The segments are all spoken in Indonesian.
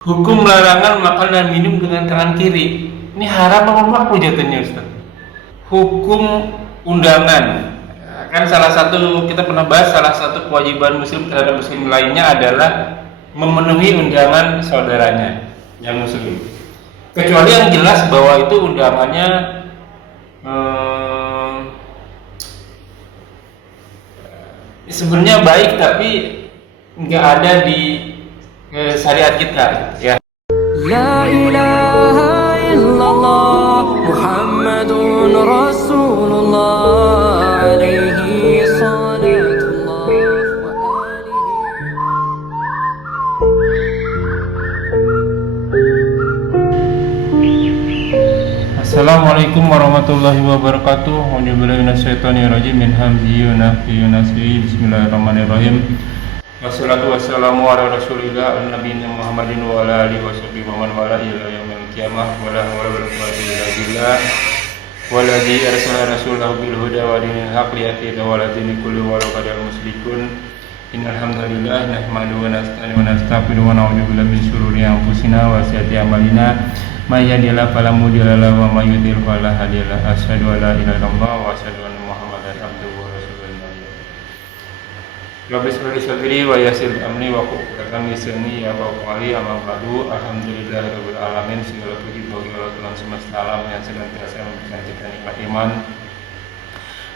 Hukum larangan makan dan minum dengan tangan kiri. Ini haram apa makruh jatuhnya, Ustaz? Hukum undangan. Kan salah satu kita pernah bahas salah satu kewajiban muslim terhadap muslim lainnya adalah memenuhi undangan saudaranya yang muslim. Kecuali yang jelas bahwa itu undangannya eh, sebenarnya baik tapi nggak ada di syariat kita, ya. La ilaha illallah Muhammadun Rasulullah alaihi salatullah wa Assalamualaikum warahmatullahi wabarakatuh. A'udzubillahi minasyaitonirrajim. Min hamzihi wa nafthihi wa nafthihi. Bismillahirrahmanirrahim. Wassalatu wassalamu ala Rasulillah nabiyina Muhammadin wa ala alihi washabihi wa man wala ila yaumil qiyamah wa la hawla wa la quwwata illa billah. Walladzi arsala rasulahu bil huda wa dinil haqqi liyahdiya ila dini kulli wa law kadal musyrikun. Innal hamdalillah nahmaduhu wa nasta'inu wa nastaghfiruhu wa na'udzu billahi min shururi anfusina wa sayyiati a'malina. May yahdihillahu fala mudilla lahu wa may yudlil fala hadiya lahu. Asyhadu an la ilaha illallah wa asyhadu anna Muhammadan abduhu wa rasuluhu. Rabbi shrah li sadri wa yassir li amri wa qurratan lisani yafqahu qawli. Amma ba'du. Alhamdulillahirabbil alamin. Segala puji bagi Allah Tuhan semesta alam yang senantiasa memberikan kita nikmat iman,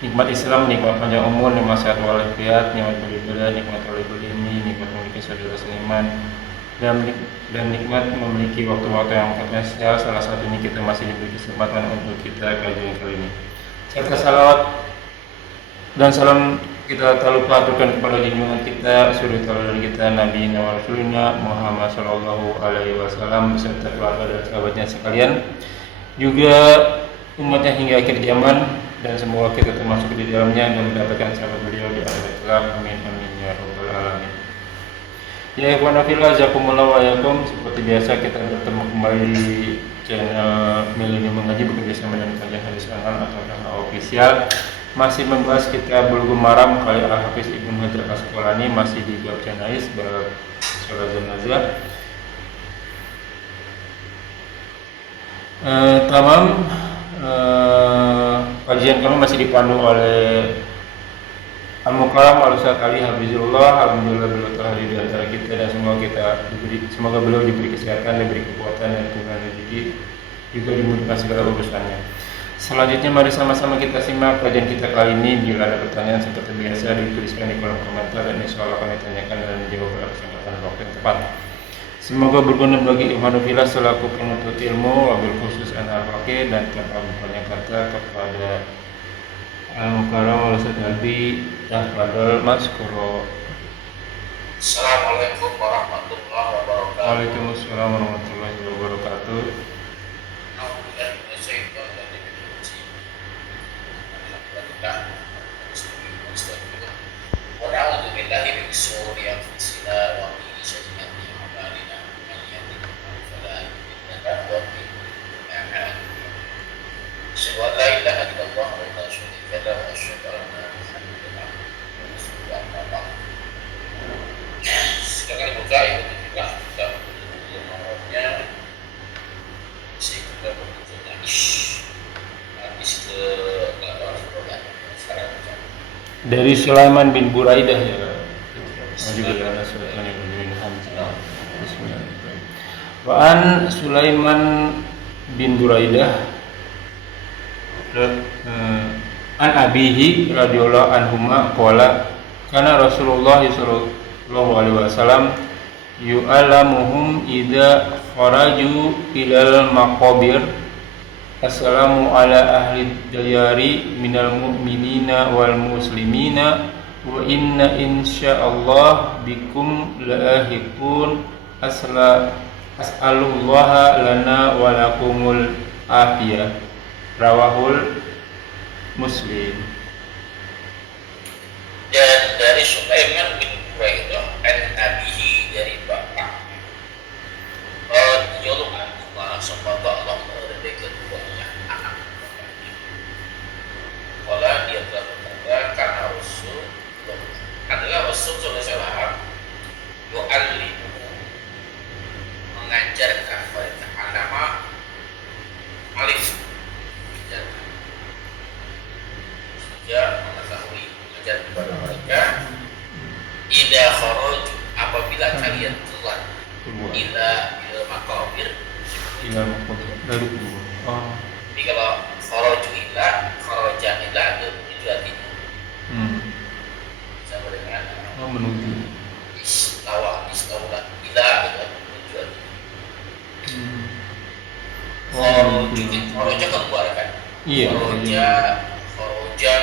nikmat Islam, nikmat panjang umur, nikmat sehat walafiat, nikmat beribadah, nikmat talibul ilmi, nikmat memiliki saudara seiman, dan nikmat memiliki waktu-waktu yang potensial. Salah satunya kita masih diberi kesempatan untuk kita kajian kali ini. Serta salawat dan salam kita tak lupa aturkan kepada junjungan kita, suri tauladan kita, Nabi wa Rasulina Muhammad sallallahu alaihi wasallam beserta keluarga dan sahabatnya sekalian, juga umatnya hingga akhir zaman, dan semoga kita termasuk di dalamnya dan mendapatkan sahabat beliau di akhirat kelak. Amin amin ya rabbal alamin. Ya ikhwan fillah, jazakumullah wa yakum. Seperti biasa kita bertemu kembali di channel Milenium Mengaji bekerjasama dengan kajian hadis Anwar atau official. Masih membahas kitab Bulughul Maram karya Al-Hafiz Ibnu Hajar Asqalani, masih di bab janaiz, bab salat jenazah. Kajian kami masih dipandu oleh Al-Mukarram Al-Ustaz Ali Habibullah. Alhamdulillah beliau telah hadir di antara kita, dan semoga beliau diberi kesehatan, diberi kekuatan dan turunkan rezeki, juga dimudahkan segala urusannya. Selanjutnya mari sama-sama kita simak kajian kita kali ini. Bila ada pertanyaan seperti biasa dituliskan di kolom komentar, dan insya Allah akan ditanyakan dan dijawab pada kesempatan waktu yang tepat. Semoga berguna bagi ikhwan fillah selaku penuntut ilmu, wabil khusus al-faqih, dan tanpa berbanyak kata kepada Al-Mukarram Al-Ustaz Albi Tahfadul Maskuro. Assalamualaikum warahmatullahi wabarakatuh. Waalaikumsalam warahmatullahi wabarakatuh. ونعوذ بالله من شرور انفسنا ومن سيئات اعمالنا من يهده الله فلا مضل له ومن يضلل فلا هادي له اشهد ان لا اله الا الله وحده لا شريك له واشهد ان محمدا عبده ورسوله اما بعد. Sekarang buka itu juga kita untuk nomornya kita berikutnya hadis ke sekarang Dari Sulaiman bin Buraidah, ya. Wa an Sulaiman bin Buraidah an abihi radhiyallahu anhuma qala kana Rasulullah sallallahu alaihi wasallam yu'alamuhum idza kharaju ilal maqabir assalamu ala ahli diyari minal mu'minina wal muslimina wa inna insyaallah bikum laahiqun as'alullaha lana wa lakumul afiyah. Rawahul Muslim. Dan dari Sulaiman bin Buraidah an abihi, dari bapak radhiyallahu anhu, semoga Allah meridai keduanya anak bapaknya. Kalau dia telah berkata karena Rasul adalah Rasul sallallahu alaihi wasallam yu'allimu, mengajar ajarkan mereka alama alif, ajarkan sehingga mengetahui, ajar kepada mereka idza kharaju, apabila kalian keluar ila maqabir, ila maqabir dari kubur. Oh. jadi kalau kharaju ila, kharaja ila itu tujuannya sama dengan Menuju. istawa ila itu tujuannya. Kharaja keluar kan? Iya. Kharaja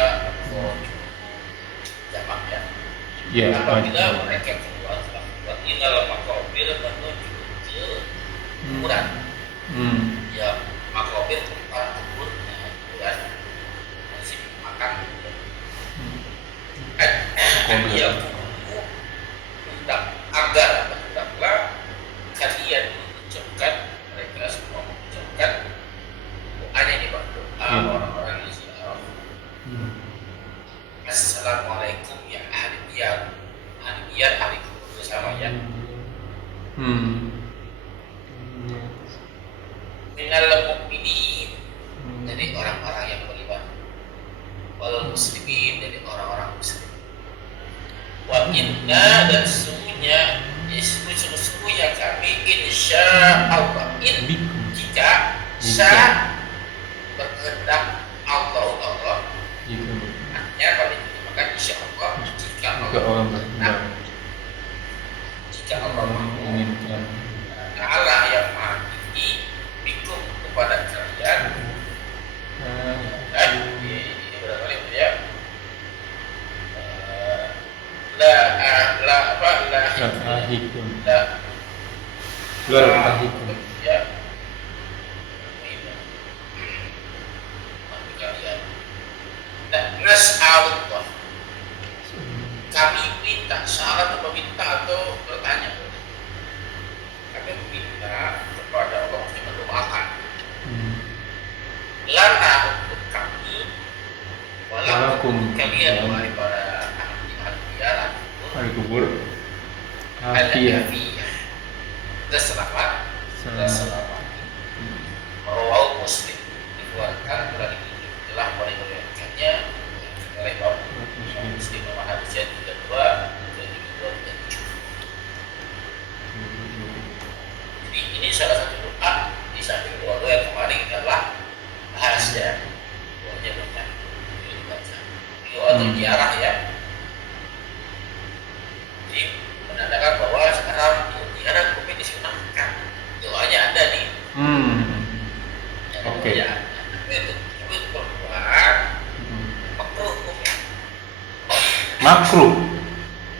jamak ya. Iya. Apabila mereka keluar ila maqabir menuju ke kuburan. Ya, makhlukir tempat kubur, kuburan, masih makan. Dia hendak agar hendaklah kalian mengucapkan, mereka semua mengucapkan doanya di bawah doa orang-orang Islam. Assalamualaikum ya ahli diyar, ahli kubur bersama ya. Minal mu'minin, dari orang-orang yang beriman, wal muslimin, dari orang-orang muslim. Wa inna, dan sesungguhnya kami insya Allah, jika berkehendak Allah, artinya kalau maka insya Allah jika Allah berkehendak, jika Allah menginginkan, Allah yang maha tinggi bikum kepada kalian. Ini berapa kali ya? Ya. Kalian. Nah, nas'alullah. Kami minta, syarat meminta atau bertanya. Kami meminta kepada Allah yang mendoakan. Lana untuk kami, walakum kalian wahai para ahli kubur, al-afiyah, dan selamat. Rawal Muslim, dikeluarkan dari telah meriwayatkannya oleh Imam Muslim nomor hadis yang 32 dan 7. Jadi ini salah satu doa di samping doa yang kemarin kita telah bahas ya. Doanya banyak dibaca. Doa ziarah ya. Jadi menandakan bahwa sekarang ziarah kami disunahkan. Doanya ada nih. Oke. Ya, itu perempuan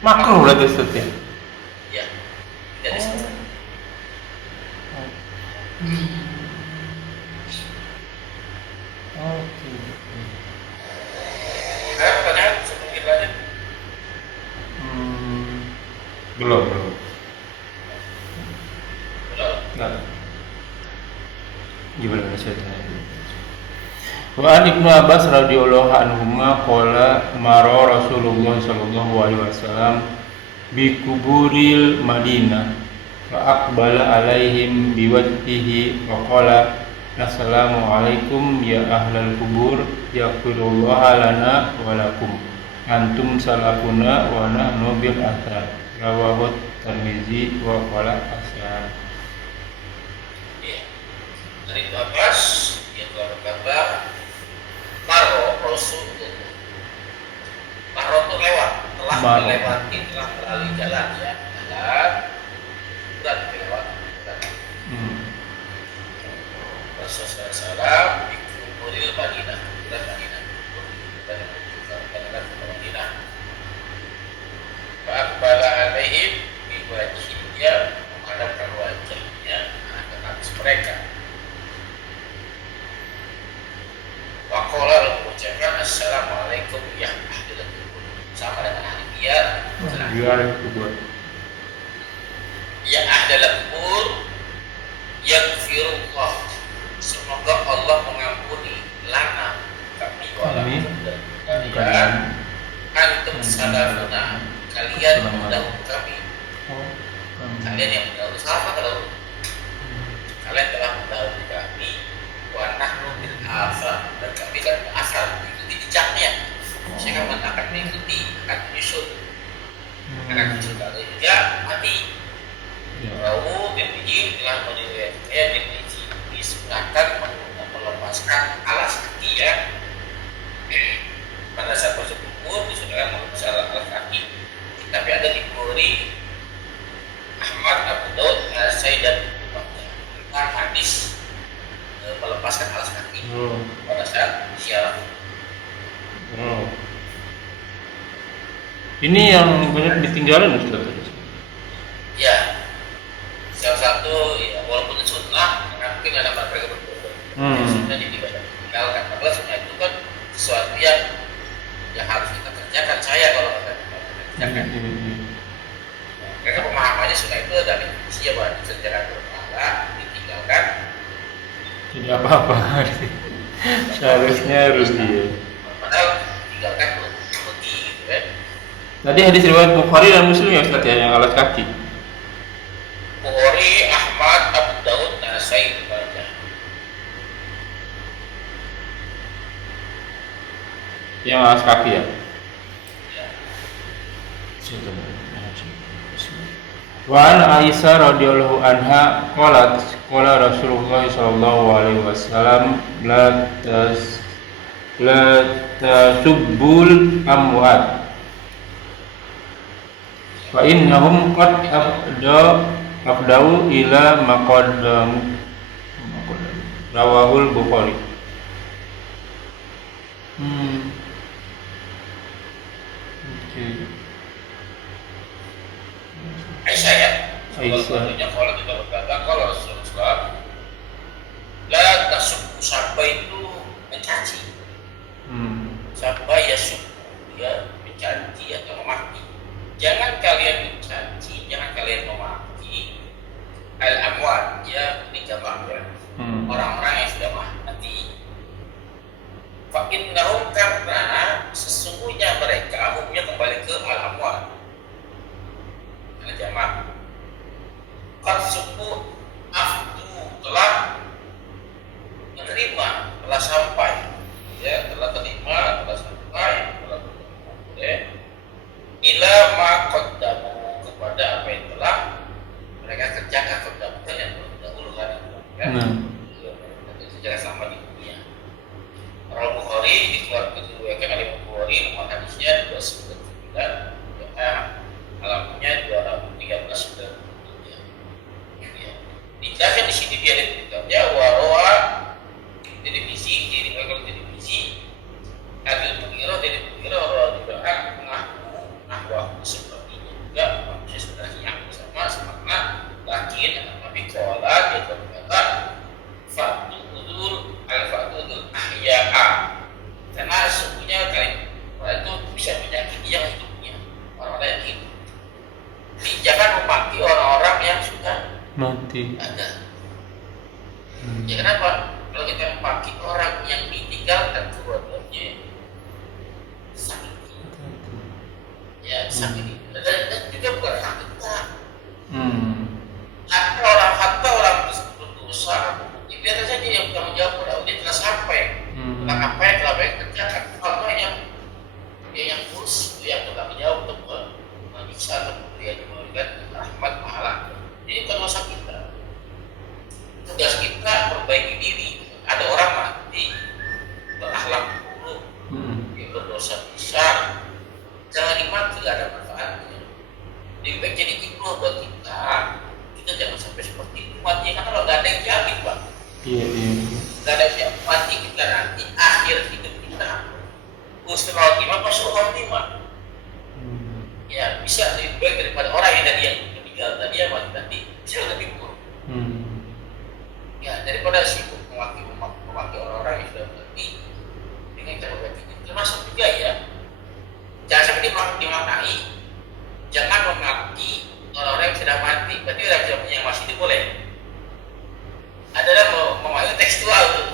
makruh berarti Ustaz ya. Ya, tidak disebut. Oke. Ada pertanyaan sebelum lanjut? Belum. Belum. Enggak. Gimana saya tanya dulu. Wa an Ibnu Abbas radhiyallahu anhuma qala mara Rasulullah sallallahu alaihi wasallam bi kuburil Madinah fa aqbala alaihim biwajhihi wa qala assalamu alaikum ya ahlal kubur yaghfirullahu lana wa lakum antum salafuna wa nahnu bil athar rawahu Tirmizi wa qala hasan. Dari Ibnu Abbas dia telah berkata Maro Rasulullah. Maro itu lewat, telah melewati, telah melalui jalan ya, jalan lewat. Rasulullah SAW di kuburil Madinah, bulan Madinah, dari Madinah. Pak Akbala alaihim biwajihnya, menghadapkan wajahnya ke atas mereka. Waqala mengucapkan assalamualaikum ya ahli kubur, sama dengan ahli biar kubur. Ya ahli kubur yaghfirullah, semoga Allah mengampuni lana kami walakum kalian antum salafuna, kalian mendahulu kami, kalian yang mendahulu. Salah atau Tirmidzi telah meriwayatkan disunahkan melepaskan alas kaki ya. Pada saat tersebut disunahkan melepaskan alas kaki. Tapi ada di Bukhari, Ahmad, Abu Daud, Nasai dan tentang hadis melepaskan alas kaki pada saat ziarah. Ini yang banyak ditinggalin Ustaz. Ya, salah satu ya, walaupun sunnah, mungkin ada mereka berbeda. Sunnah ditinggalkan. Padahal sunnah itu kan sesuatu yang harus kita kerjakan. Saya kalau kita kerjakan, mereka pemahamannya sunnah itu dari siapa dikerjakan berpahala, ditinggalkan. Tidak apa-apa. Seharusnya harus dia. Padahal ditinggalkan rugi, gitu kan? Tadi hadis riwayat Bukhari dan Muslim ya Ustaz ya, yang alas kaki. Bukhari, Ahmad, Abu Daud, Nasai itu banyak. Yang alas kaki ya. Ya. Wa an Aisyah radhiyallahu anha qalat qala Rasulullah sallallahu alaihi wasallam la tasubbul amwat fa innahum qad afdau ila maqaddam rawahul Bukhari. Okay. Aisyah ya. Aisyah. Kalau kita berkata kalau Rasulullah la tasubbu, sampai itu mencaci. Sampai ya subbu ya mencaci atau memaki. Jangan kalian mencaci, jangan kalian memaki al-amwat ya, ini jamak ya. Orang-orang yang sudah mati. Fa innahum, karena sesungguhnya mereka umumnya kembali ke al-amwat. Karena jamak. Qad suku afdu, telah menerima, telah sampai ya, telah terima, telah sampai, telah ya, ila ma qaddamu, kepada apa yang telah mereka kerjakan, qaddamu yang terdahulu kan itu sejarah sama di dunia. Kalau Bukhari dikeluarkan oleh Bukhari, nomor hadisnya 299 ya, alamnya 213. Dijelaskan di sini dia diberitahunya waroa televisi, diriwayatkan televisi Abil Mughirah dari Mughirah radhiyallahu mengaku bahwa sepertinya juga manusia sebenarnya sama semakna, lakin tapi kola dia berkata fatul al-fatul ahya'a, karena sesungguhnya kalian itu bisa menyakiti yang hidupnya, orang-orang yang hidup. Jangan memaki orang-orang yang sudah mati. Ada. Ya kenapa? Kalau kita memaki orang yang ditinggalkan keluarganya, sakit. Ya sakit. Dan juga bukan hak kita. Hatta orang berdosa, biar saja dia yang bertanggung jawab. Dia telah sampai tentang apa yang telah mereka kerjakan. Apa yang kurus, yang bertanggung jawab untuk menyiksa atau memberikan rahmat pahala. Ini bukan dosa kita. Tugas kita perbaiki diri. Ada orang mati berakhlak buruk, dia berdosa besar, jangan dimati, tidak ada manfaatnya. Lebih baik jadi ibrah buat kita. Kita jangan sampai seperti itu mati, karena kalau nggak ada yang jamin, Pak. Iya. Nggak ada yang mati kita nanti akhir hidup kita. Usnul khotimah, masuk khotimah. Ya bisa lebih baik daripada orang yang tadi yang tadi yang mati tadi, bisa lebih buruk. Ya daripada sibuk memaki orang-orang yang sudah mati, dengan cara berbagi termasuk juga ya. Jangan sampai dimaknai, jangan memaki orang-orang yang sudah mati. Berarti orang yang masih itu boleh. Adalah memaki tekstual tuh.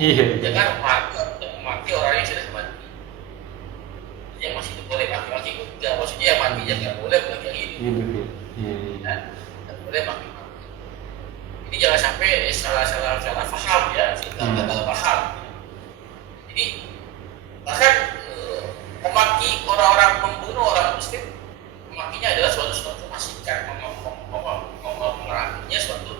Iya. Jangan memaki orang yang sudah mati. Yang masih itu boleh maki-maki juga, maksudnya yang mati jangan boleh bagi yang hidup. Iya. Tidak boleh maki-maki. Ini jangan sampai salah paham ya, salah paham. Jadi bahkan memaki orang-orang membunuh orang muslim, memakinya adalah suatu masikan, memeranginya suatu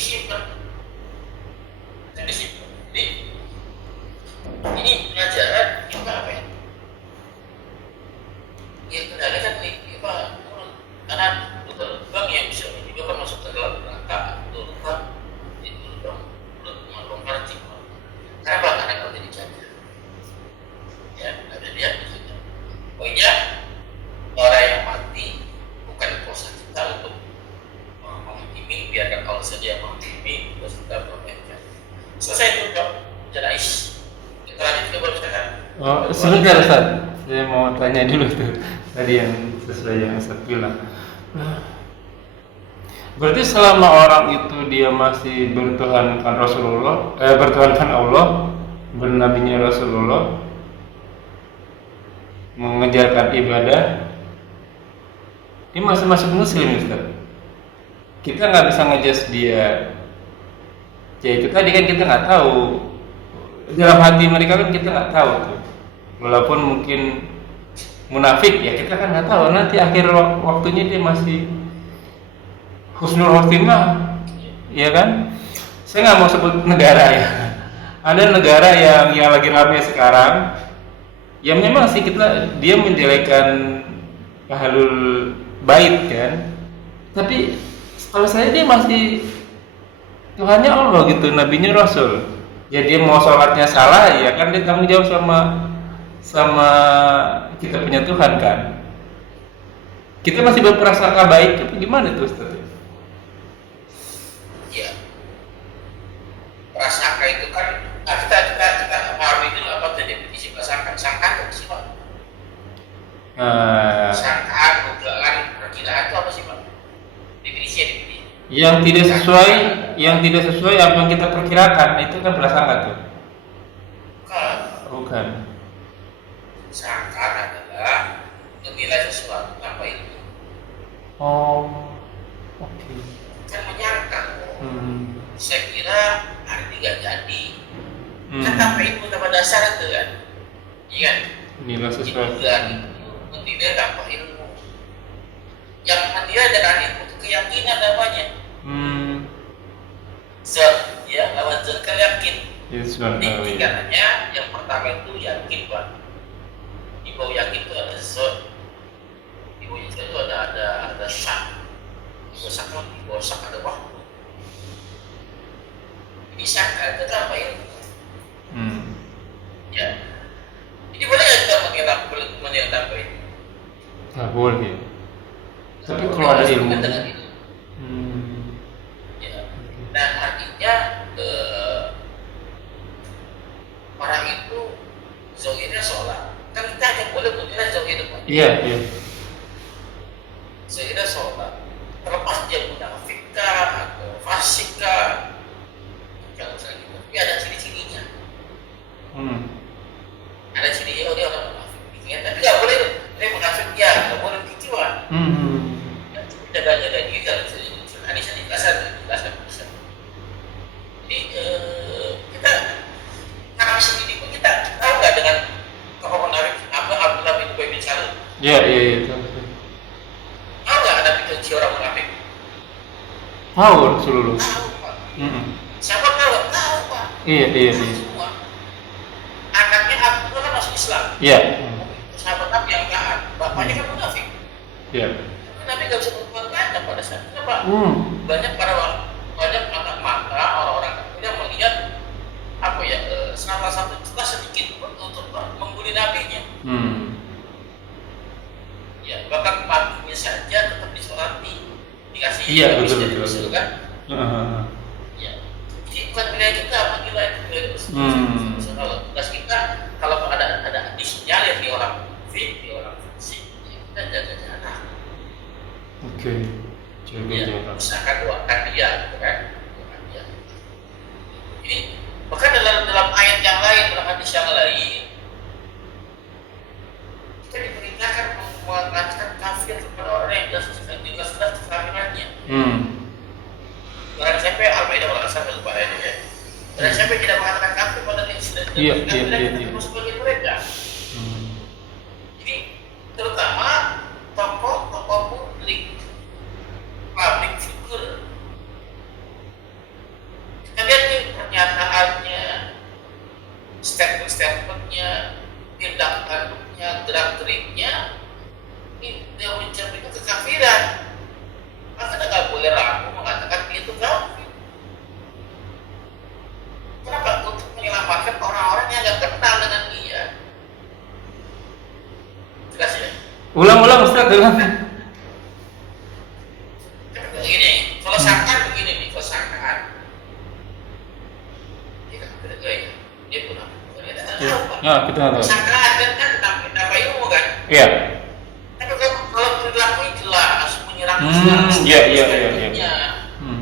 disimpan. Jadi ini pelajaran kita apa ya? Ya kendalikan nih, apa? Karena lubang yang bisa juga kan masuk ke dalam rangka lubang itu lubang cipta. Kenapa? Karena kalau jadi jaga. Ya, ada dia di situ. Pokoknya orang yang mati bukan kuasa kita untuk menghakimi, biarkan Allah saja yang menghakimi, terus kita bermainkan. Selesai itu dok, jenais. Kita lanjut ke baru sekarang. Oh, sebentar Ustaz. Saya mau tanya dulu tuh. Tadi yang sesuai yang Ustaz bilang. Berarti selama orang itu dia masih bertuhankan Rasulullah, bertuhankan Allah, bernabinya Rasulullah, mengejarkan ibadah, dia masih masuk Muslim, Ustaz. Kita nggak bisa ngejudge dia. Ya itu tadi kan kita nggak tahu dalam hati mereka kan kita nggak tahu tuh. Walaupun mungkin munafik ya kita kan nggak tahu nanti akhir waktunya dia masih husnul khotimah, ya kan? Saya nggak mau sebut negara ya. Ada negara yang lagi ramai sekarang, yang memang sih dia menjelekan ahlul bait kan, tapi kalau saya dia masih Tuhannya Allah gitu, nabinya Rasul. Ya dia mau sholatnya salah ya kan dia tanggung jawab sama kita punya Tuhan kan. Kita masih berprasangka baik, tapi gimana tuh Ustaz? Ya, prasangka itu kan kita pahami dulu apa tuh definisi prasangka. Sangka itu sih Pak? Sangkaan, dugaan, perkiraan itu apa sih Pak? Definisi. Yang tidak sesuai apa yang kita perkirakan itu kan prasangka tuh. Bukan. Sangkaan adalah menilai sesuatu tanpa ilmu. Oh, oke. Kan menyangka. Saya kira hari ini nggak jadi. Kan tanpa ilmu tanpa dasar itu kan. Iya kan? Menilai sesuatu. Menilai tanpa ilmu. Yang menilai dengan ilmu itu keyakinan namanya. Ya, lawan kan yakin. Yes, Ini katanya yang pertama itu yakin Pak. Di bawah yakin itu ada zon. Di bawah yakin itu ada syak. Di bawah syak ada waktu. Ini syak itu apa ya? Ya. Ini boleh nggak kita menilai tanpa ini? Nggak boleh. Tapi kalau ada ilmu. Nah artinya orang itu zohirnya sholat. Kan kita hanya boleh menilai zohir Pak. Iya. Zohirnya sholat. Terlepas dia munafik atau fasik jangan usah gitu. Tapi ada ciri-cirinya. Ada cirinya dia orang munafik. Tapi nggak boleh dia munafik ya, nggak boleh gitu Pak. Jaga diri kalau ini sedikit kasar. Jadi kita kami sendiri pun kita tahu nggak dengan tokoh menarik apa Abdullah bin Ubay bin Salul? Iya. Tahu nggak ada benci orang munafik? Tahu Rasulullah. Tahu Pak. Siapa tahu? Tahu Pak. Iya. Semua. Anaknya Abdullah kan masuk Islam. Iya. Sahabat Nabi yang taat, bapaknya kan munafik. Iya. Nabi nggak bisa berbuat pada saat itu Pak. Banyak mata orang-orang yang melihat apa ya salah satu celah sedikit untuk mengguli nabinya. Ya bahkan matinya saja tetap disolati dikasih. Iya betul kan. Ya jadi bukan nilai kita menilai itu. Kalau tugas kita kalau ada disinyalir di orang fit di orang fisik kita jaga jarak. Oke. Ya, misalkan doakan dia, gitu kan? Ini bahkan dalam ayat yang lain, dalam hadis yang lain, kita diperintahkan mengatakan kafir kepada orang yang jelas kekafirannya. Barang siapa yang Al-Maidah orang sampai lupa ayatnya. Barang siapa yang tidak mengatakan kafir pada yang sudah kekafiran kita sebagai mereka. Jadi terutama tokoh publik figur statement-statementnya, tindak tanduknya, gerak-geriknya ini dia mencerminkan kekafiran. Maka nggak boleh ragu mengatakan dia itu kafir. Kenapa? Untuk menyelamatkan orang-orang yang nggak kenal dengan dia. Jelas ya? Ulang Ustaz, ulang. Begini, kalau sangkaan begini nih, kalau sangkaan dia kan dia pun dia tak tahu Pak. Ya, kita nggak tahu. Sangkaan kan tanpa ilmu kan. Iya. Tapi kalau perilaku jelas menyerang Iya.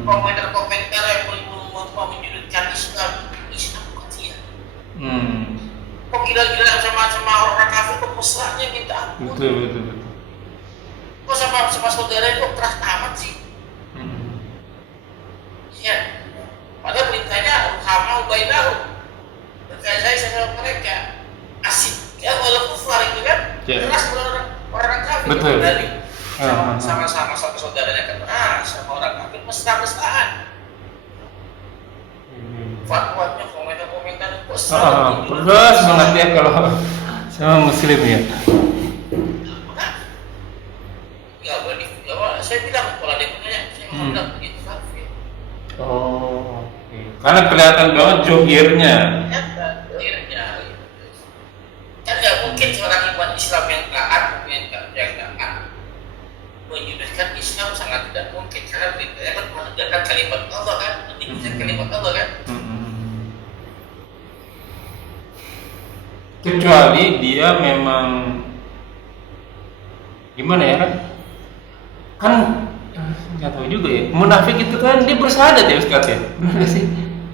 komentar-komentar yang menyudutkan Islam bukan dia. Kok gila-gila sama orang kafir kok mesranya minta ampun. Betul. Kok sama saudara itu keras amat sih. Ya, padahal beritanya Ruhama Ubaidahum berkait saya sama mereka asik ya walaupun kufar itu kan keras orang kafir betul. Dari sama saudaranya kan sama orang kafir mesra-mesraan fatwanya komentar pedas banget ya kalau sama muslim ya. Nggak boleh saya bilang kalau dia punya saya ngomong bilang begitu kafir. Oh, oke. Karena kelihatan banget johirnya. Kan nggak mungkin seorang iman Islam yang taat menyudutkan Islam sangat tidak mungkin karena beritanya kan menegakkan kalimat Allah kan, meninggikan kalimat Allah kan. Kecuali dia memang gimana ya kan nggak tahu juga ya, munafik itu kan dia bersahadat ya Ustaz ya, benar nggak sih?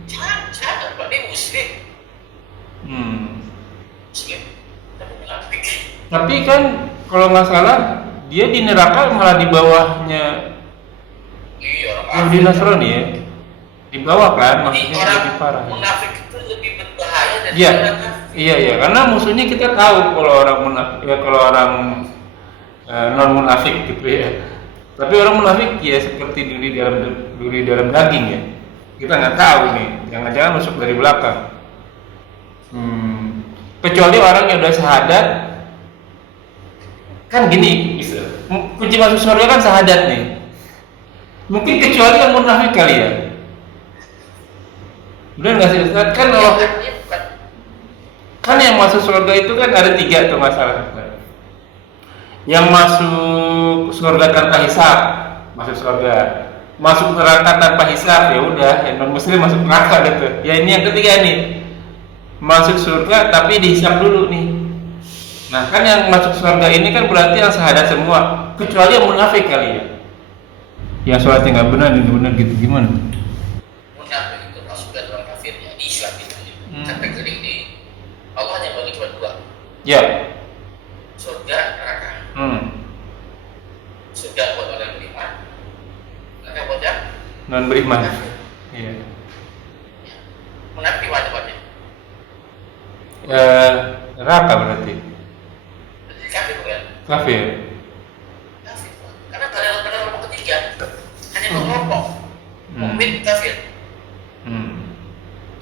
Jangan Pak, dia muslim tapi munafik. Tapi kan kalau nggak salah dia di neraka malah di bawahnya Yahudi Nasrani ya, di bawah kan, maksudnya orang lebih parah. munafik itu lebih berbahaya dari Iya, orang kafir. iya, karena musuhnya kita tahu kalau orang munafik ya, kalau orang non munafik gitu ya. Tapi orang munafik ya seperti duri dalam daging ya. Kita nggak tahu nih, jangan-jangan masuk dari belakang. Kecuali orang yang udah syahadat, kan gini, kunci masuk surga kan syahadat nih. Mungkin kecuali yang munafik kali ya. Benar nggak sih Ustaz? Kan kalau kan yang masuk surga itu kan ada 3 tuh masalah. Yang masuk surga tanpa hisab masuk surga, masuk neraka tanpa hisab ya udah, yang non muslim masuk neraka gitu. Ya ini yang ketiga nih, masuk surga tapi dihisab dulu nih. Nah kan yang masuk surga ini kan berarti yang syahadat semua, kecuali yang munafik kali ya. Yang sholatnya nggak benar gitu gimana? Munafik itu masuk ke dalam kafirnya di Islam itu. Kategori ini Allah hanya bagi cuma 2. Ya. Surga, neraka. Surga buat orang beriman, neraka buat yang Non beriman. kafir. Iya. Munafik wajib-wajib. Neraka berarti. Jadi kafir bukan? Kafir. Kafir. Karena pada kelompok ketiga hanya 2 kelompok. Mukmin kafir.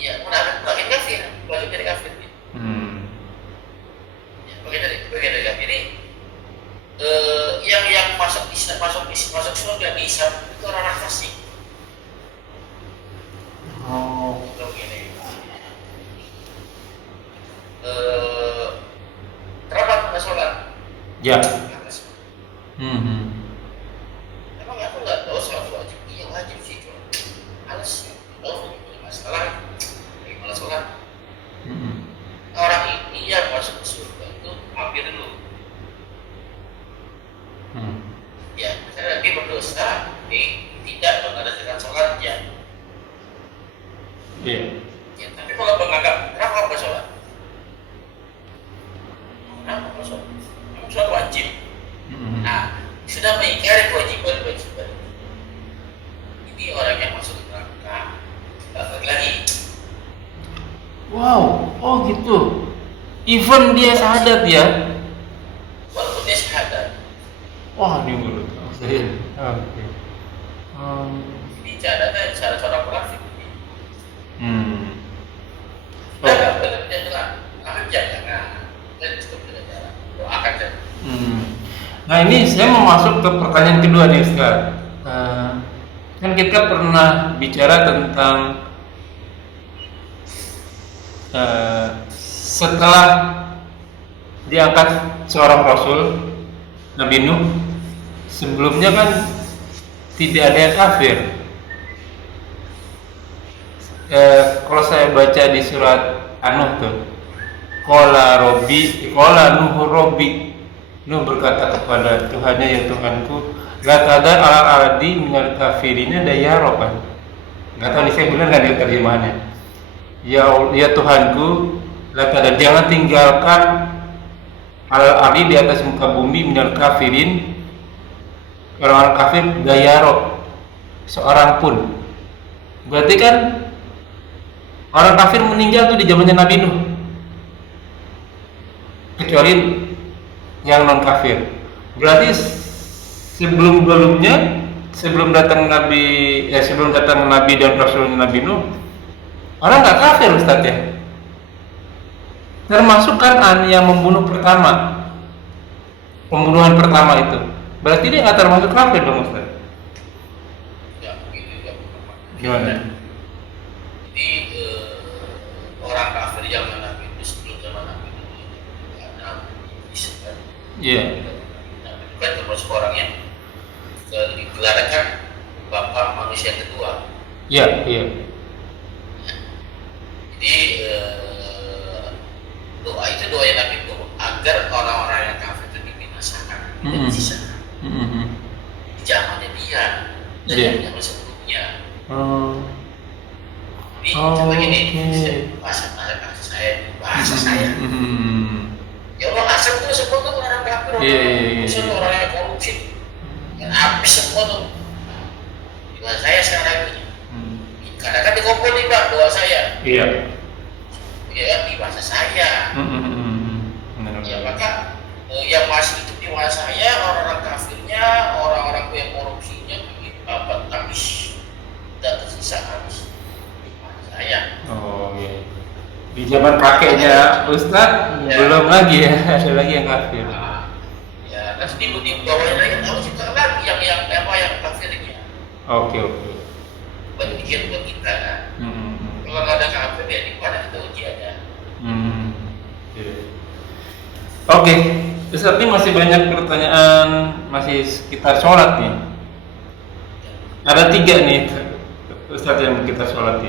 Ya, munafik bagian kafir, bagian dari kafir. Ya, bagian dari kafir ini yang masuk surga di Islam itu orang fasik. Oh. Begini. Kenapa nggak sholat? Ya. Karena sholat. Emang aku nggak tahu sholat wajib? Iya wajib sih. Alas, masalah. Bagaimana sholat? Orang ini yang masuk ke surga itu mampir dulu. Ya, misalnya dia berdosa, dia tidak mengadakan sholatnya. Iya. Ya, tapi kalau menganggap kenapa nggak sholat? Kenapa nggak sholat? Sholat wajib. Nah, sudah mengingkari kewajiban. Ini orang yang masuk ke neraka. Balik lagi. Wow, oh gitu. Even dia syahadat ya. Walaupun dia syahadat. Wah, ini menurut saya. Oke. Ini cara orang munafik. Oh. Kita nggak boleh dengan Nah ini saya mau masuk ke pertanyaan kedua nih Ustaz. Kan kita pernah bicara tentang setelah diangkat seorang Rasul Nabi Nuh, sebelumnya kan tidak ada yang kafir. Kalau saya baca di surat An-Nuh tuh, qala Nuhu Robbi, Nuh berkata kepada Tuhannya, ya Tuhanku, la tadar ala ardi minal kafirina dayaroban. Nggak tahu nih saya benar nggak nih terjemahannya. Ya Tuhanku, la tadar, jangan tinggalkan al ardi di atas muka bumi minal kafirin, orang-orang kafir dayaro, seorang pun. Berarti kan orang kafir meninggal tuh di zamannya Nabi Nuh, kecuali yang non kafir. Berarti sebelum datang Nabi dan Rasul Nabi Nuh, orang nggak kafir Ustaz ya. Termasuk kan yang membunuh pertama, pembunuhan pertama itu. Berarti dia nggak termasuk kafir dong Ustaz. Ya, begitu ya. Gimana? Jadi orang kafir zaman Nabi itu sebelum zaman Nabi itu ada Isa kan. Iya. Nabi itu kan termasuk orang yang digelarkan bapak manusia kedua. Iya. Jadi doa itu doa yang Nabi itu agar orang-orang yang kafir itu dibinasakan, tidak disisa. Di zamannya dia dan zaman sebelumnya. Ini coba gini, bahasa saya. Ya Allah, asal tuh semua tuh orang kafir, orang yang korupsi, yang habis semua tuh. Doa saya sekarang ini, karena kan dikumpul nih Pak doa saya. Iya. Ya di bahasa saya. Ya maka yang masih hidup di masa saya, orang-orang kafirnya, orang-orang yang korupsinya apa habis, tidak tersisa habis. Saya. Oh iya. Di zaman kakeknya Ustaz belum lagi ya, ada lagi yang kafir. Ya, nanti di bawahnya lagi harus kita lagi yang kafirnya. Oke. Pendidikan buat kita kan. Kalau nggak ada kafir ya di mana itu ujiannya. Oke, Ustaz ini masih banyak pertanyaan, masih sekitar sholat nih. Ada 3 nih Ustaz yang kita sholati.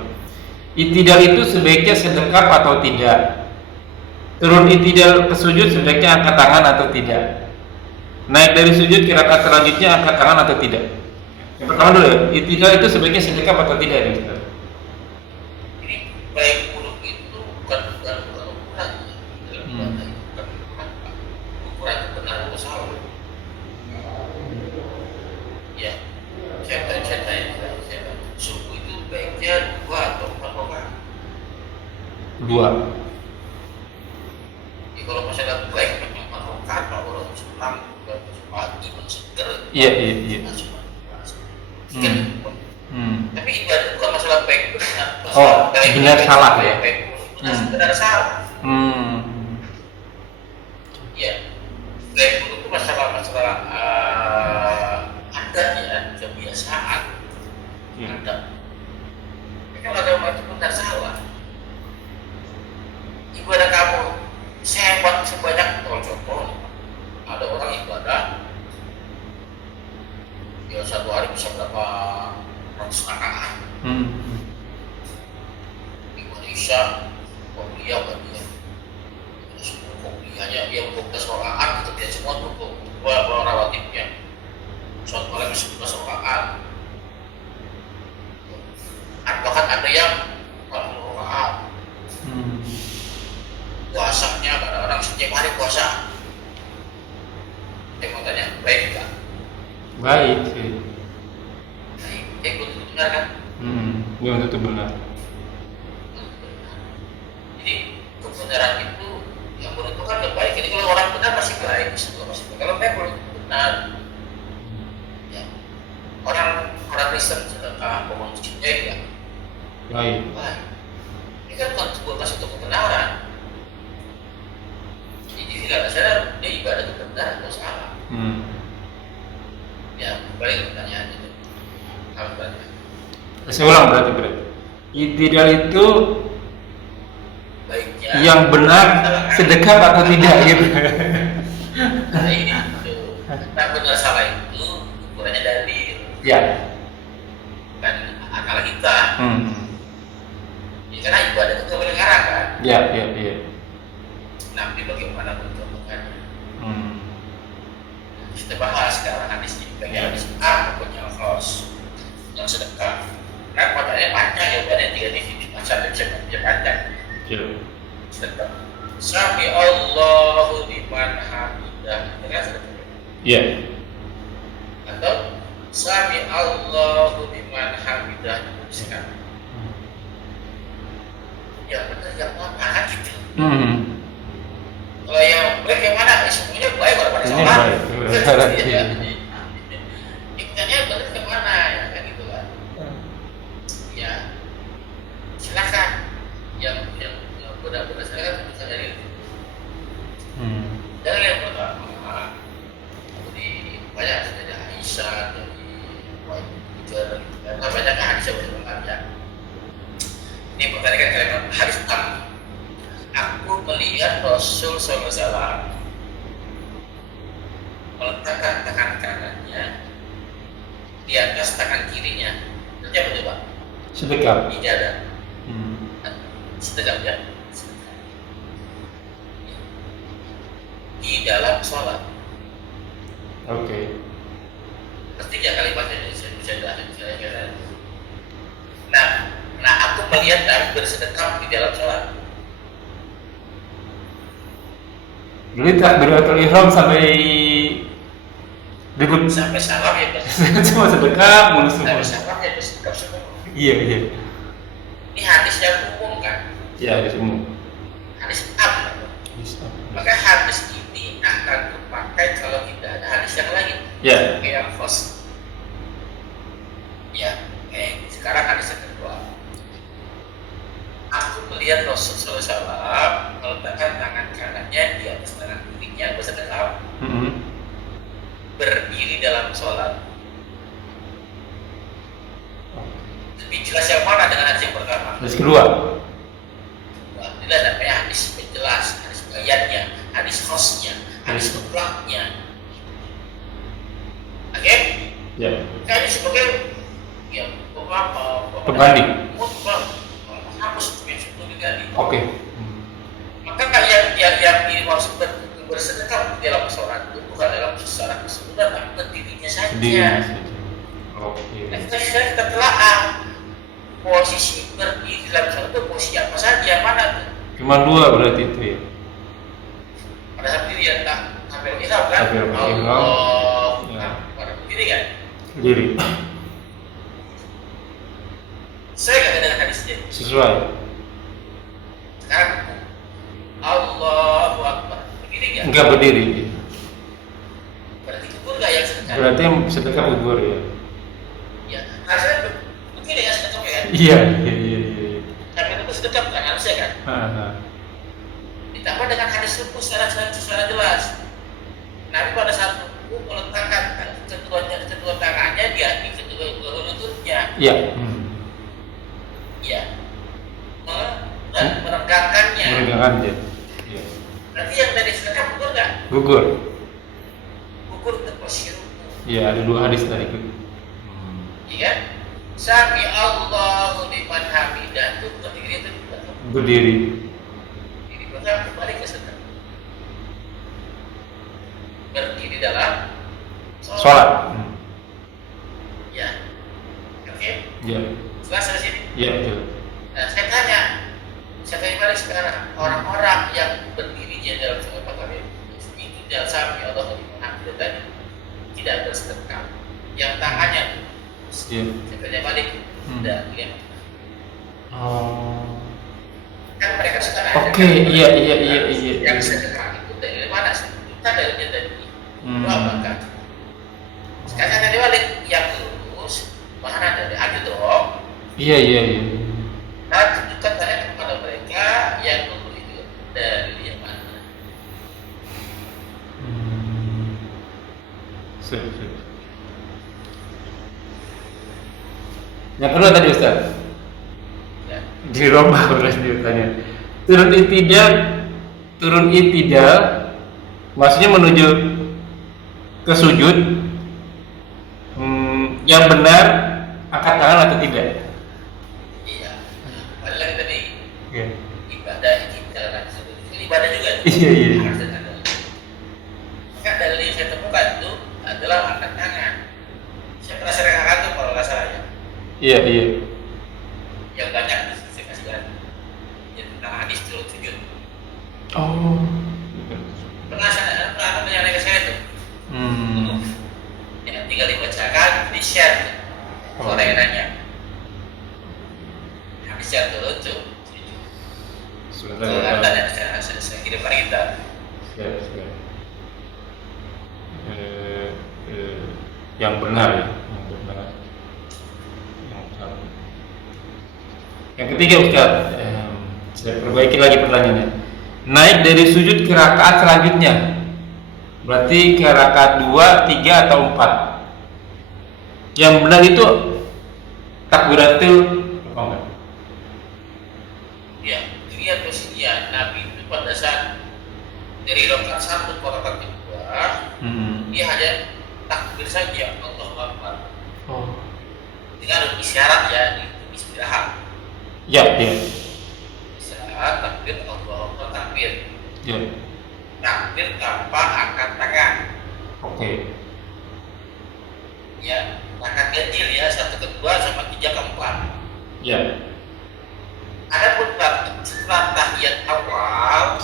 Itidal itu sebaiknya sedekap atau tidak? Turun itidal ke sujud sebaiknya angkat tangan atau tidak? Naik dari sujud ke rakaat selanjutnya angkat tangan atau tidak? Yang pertama dulu ya, itidal itu sebaiknya sedekap atau tidak ya Ustaz? Ini baik buruk itu bukan ukuran. Ukuran itu benar atau salah? Ya, saya subuh itu baiknya 2 atau 4 rakaat. 2. Ya kalau masalah baik memang 4 rakaat, kalau senang pagi seger. Iya. Tapi ibadah bukan masalah baik benar. Benar salah ya. Benar salah. Ya, baik itu masalah adat ya, kebiasaan. Adat. Tapi kalau agama itu benar salah. Ibadah kamu sehebat sebanyak contoh. Ada orang ibadah, ya 1 hari bisa berapa ratus rakaat. Ibadah Isya, Qobliyah, Ba'diyah. Semua Qobliyahnya dia 12 rakaat, itu dia semua tuh rawatibnya. Suatu malam 11 rakaat. Bahkan ada yang 40 rakaat. Puasanya ada orang setiap hari puasa. Saya mau tanya, baik enggak? Baik sih. Baik, benar kan? Belum tentu benar. Jadi kebenaran itu yang menentukan kebaikan. Jadi kalau orang benar pasti baik, semua pasti baik. Kalau baik belum benar. Ya. Orang Kristen sedangkan ngomong ya. Baik. Ini kan bukan sebuah kasih untuk kebenaran. Jadi tidak ada sadar dia ibadah itu benar atau salah. Ya, kembali ke pertanyaan itu. Apa berarti? Saya ulang berarti. I'tidal itu Baiknya yang benar sedekap atau tidak gitu. Nah ini itu. Nah benar salah itu ukurannya dalil, Ya. bukan akal kita. Hmm. Ya, karena ibadah itu boleh ngarang kan. Ya. Nabi bagaimana mencontohkannya? Hmm. Kita bahas sekarang hadis ini. Bagi hadis A pokoknya khos yang sedekah. Kan padanya panjang ya, pada 3 divisi sampai bisa panjang. Ya. Sedekah. Sami Allahu liman hamidah. Itu kan sedekah. Ya. Atau Sami Allahu liman hamidah dituliskan. Ya benar yang mana kan gitu. Hmm. Kalau yang baik yang mana? Semuanya baik pada Ini sholat. baik. Iya. Ikutnya benar yang mana ya kan gitu kan. Ya silakan yang benar-benar silakan bisa dari itu. Hmm. Dari yang pertama dari banyak dari Aisyah dari Wahid dan banyak hadis yang berbeda ya. Ini pertanyaan kalimat hadis pertama. Aku melihat Rasul SAW meletakkan tangan kanannya di atas tangan kirinya. Nanti apa coba? Sedekap. Ini ada Hmm. sedekap ya. Di dalam sholat. Oke. Ketiga kalimatnya bisa jelasin. Nah, aku melihat Nabi bersedekap di dalam sholat. Jadi takbiratul ihram sampai duduk Sampai salam ya cuma sedekap mulu semua. sampai salam ya bersedekap semua. Iya. Ini hadis yang umum kan? Ya, semua. Hadis am. Maka hadis ini akan dipakai kalau tidak ada hadis yang lain. Ya. Yang khos. Ya, sekarang hadis yang kedua. Aku melihat Rasul SAW meletakkan tangan kanannya di atas tangan kirinya bersedekap, berdiri dalam sholat. Lebih jelas yang mana dengan hadis yang pertama? Hadis kedua. Nah, ini namanya hadis penjelas, hadis bayatnya, hadis khosnya, hadis mutlaknya. Oke? Ya. Kayaknya sebagai ya Pembanding. mutlak. Hapus itu diganti. Oke. Maka kalian yang dimaksud bersedekah di dalam sholat itu bukan dalam secara keseluruhan, tapi berdirinya saja. Oke. Nah, kita telaah posisi berdiri dalam sholat itu posisi apa saja, yang mana tuh? Cuma dua berarti itu ya. Pada saat berdiri ya tak sambil ihram kan? Takbiratul ihram. Allah. Ya. Nah, pada berdiri kan? Diri. Saya nggak dengan hadisnya. Sesuai. Sekarang Allahu Akbar. Berdiri nggak? Enggak berdiri. Berarti gugur nggak yang sedekah? Berarti yang sedekap gugur ya. Ya, harusnya begini ya sedekah ya. Iya. Tapi itu sedekah kan harusnya kan? Ditambah dengan hadis ruku secara jelas. Nabi pada saat ruku meletakkan kedua tangannya di kedua lututnya. Iya. Ya. Dan meregangkannya. Meregangkan dia. Iya. Berarti yang dari sedekah gugur nggak? Gugur. Gugur ke posisi ruku. Iya, ada dua hadis tadi. Iya. Sami Allahu liman hamidah itu berdiri itu juga. Berdiri. Ini maka kembali ke sedekah. Berdiri dalam Sholat. Ya. Oke. Iya. Jelas di sini. Iya, betul. Nah, saya tanya balik sekarang orang-orang yang berdirinya dalam sholat kami itu dalam sami Allah mengambil tadi tidak bersedekah, yang tangannya Iya. saya tanya balik tidak lihat. Oh. Kan mereka sekarang Oke, iya. yang sedekah itu dari mana sih? Kita dari tadi. Apakah? Sekarang saya tanya balik yang lurus mana dari adil dong? Iya. Nah, tunjukkan tanya kepada mereka yang dulu itu dari yang mana. Sip. Yang kedua tadi Ustaz, Ya. dirubah berarti ditanya. Turun itidal, maksudnya menuju ke sujud. Yang benar angkat tangan atau tidak? Iya. Balik lagi tadi Iya. ibadah kita kan ibadah juga. Iya, iya. Maka dalil yang saya temukan itu adalah angkat tangan. Saya pernah sering angkat tuh kalau nggak salah ya. Iya, iya. Yang banyak saya kasih kan. Yang tentang hadis turun sujud. Oh. Pernah menyanyi ke saya tuh. Hmm. Yang tinggal dibacakan di share. Kalau ada yang nanya. Hadis yang turun tuh. Sebentar. Ada saya kirim pada kita. Ya. Yang benar ya, yang benar. Yang ketiga Ustaz, saya perbaiki lagi pertanyaannya. Naik dari sujud ke rakaat selanjutnya, berarti ke rakaat 2, 3 atau 4. Yang benar itu takbiratul apa enggak? Ya, lihat posisinya Nabi itu pada saat dari rakaat 1 ke rakaat 2, dia hanya takbir saja, Allahu Akbar. Oh. Dengan isyarat ya, itu istirahat. Ya. Isyarat, takbir, Allahu Akbar, takbir. Ya. Takbir tanpa angkat tangan. Oke. Ya, rakaat ganjil ya, 1 ke 2 sama 3 ke 4. Ya. Adapun setelah tahiyat awal,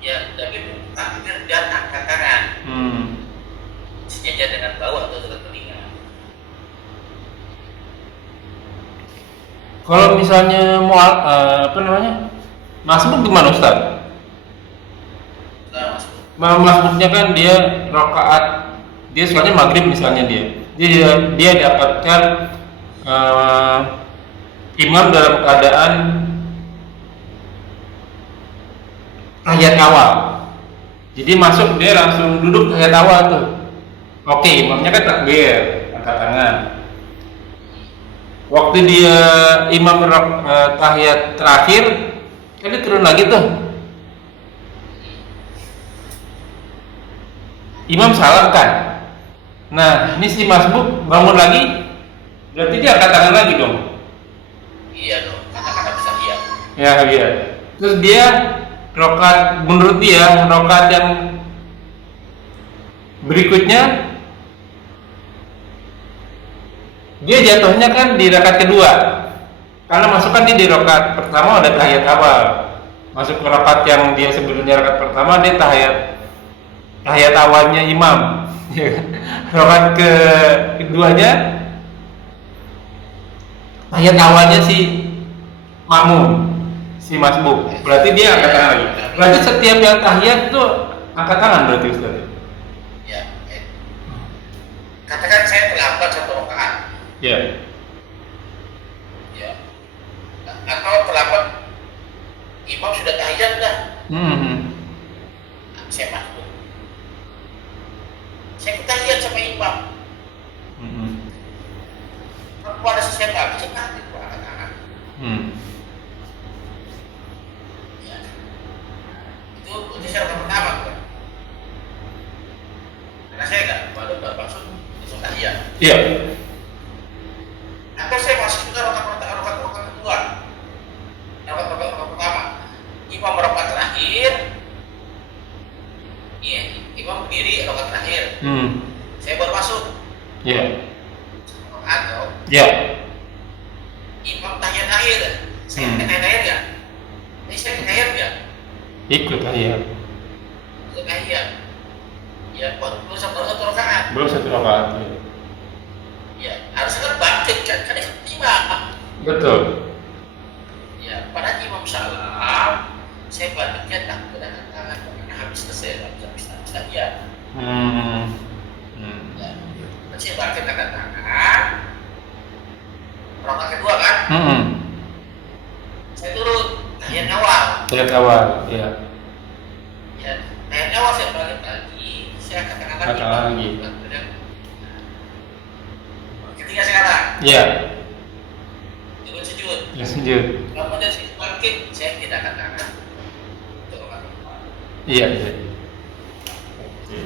ya, tapi takbir dan angkat tangan. Sejajar dengan bawah atau dekat telinga. Kalau misalnya mau masbuk gimana Ustaz? Nah, masuk. Masbuknya kan dia rakaat, dia soalnya maghrib misalnya dia dapatkan imam dalam keadaan tahiyat awal. Jadi masuk dia langsung duduk tahiyat awal tuh. Oke, imamnya kan takbir, angkat tangan. Waktu dia imam tahiyat terakhir, kan dia turun lagi tuh. Imam salam kan. Nah, ini si masbuk bangun lagi, berarti dia angkat tangan lagi dong. Iya dong, kata-kata bisa iya. Ya, iya. Terus dia rokat, menurut dia rokat yang berikutnya dia jatuhnya kan di rakaat kedua, karena masuk kan dia di rakaat pertama ada tahiyat awal, masuk ke rakaat yang dia sebelumnya rakaat pertama dia tahiyat awalnya imam. Rakaat keduanya tahiyat awalnya si makmum, si masbuk, berarti dia angkat tangan lagi. Berarti setiap yang tahiyat itu angkat tangan berarti Ustaz. Ya, katakan saya terlambat 1 rakaat. Ya. Ya. Atau terlambat imam sudah tahiyat dah. Saya masuk. Saya tahiyat sama imam. Kalau ada sesuatu nggak bisa nanti angkat tangan. Ya. Itu saya rakaat pertama kan. Karena saya nggak masuk langsung tahiyat. Iya. Atau saya masuk ke rakaat kedua, rakaat pertama, imam rakaat terakhir, iya, imam berdiri rakaat terakhir, saya baru masuk, Iya. atau Iya. imam tahiyat akhir, saya tahiyat akhir nggak? Ini saya tahiyat nggak? Ikut tahiyat. Tahiyat, ya baru satu rakaat, Belum 1 rakaat. ya harusnya kan bangkit kan imam. Betul. Ya, pada imam salam, saya baliknya tak kedatangan tangan karena habis selesai, habis tahiyat. Ya, saya balik angkat tangan. Rakaat kedua kan? Saya turun tahiyat awal. Tahiyat awal, iya. Ya, tahiyat awal saya balik lagi, saya angkat tangan lagi. Angkat tangan lagi. Ketika sekarang Iya. Ikut sujud. Ya sujud. Kamu dari situ bangkit, saya tidak akan tangan. Itu orang. Iya. Iya. Oke.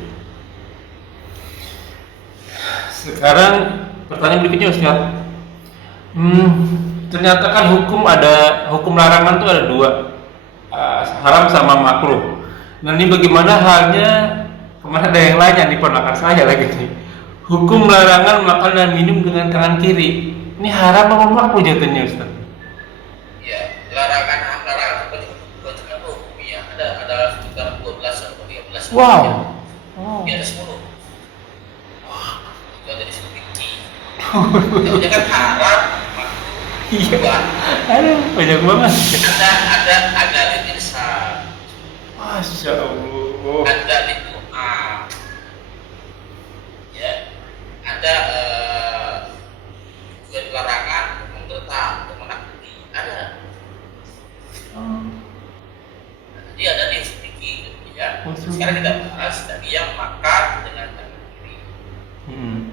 Sekarang pertanyaan berikutnya Ustaz. Ternyata kan hukum larangan tuh ada dua, haram sama makruh. Nah ini bagaimana halnya, kemana ada yang lain yang diponakan saya lagi nih. Hukum larangan makan dan minum dengan tangan kiri. Ini haram apa makruh jatuhnya Ustaz? Ya, larangan bukan cuma hukum ya. Ada sekitar 12 atau 13. Wow. Ya. Oh. Di atas 10. Itu ada di situ benci. Itu kan haram, makruh. Iya. Dua. Aduh, banyak banget. Ada lisan. Masya Allah. Ada doa. Ya. Ada juga larangan menggertak, menakuti. Ada. Jadi ada di sedikit ya. Sekarang kita bahas dari yang makan dengan tangan kiri.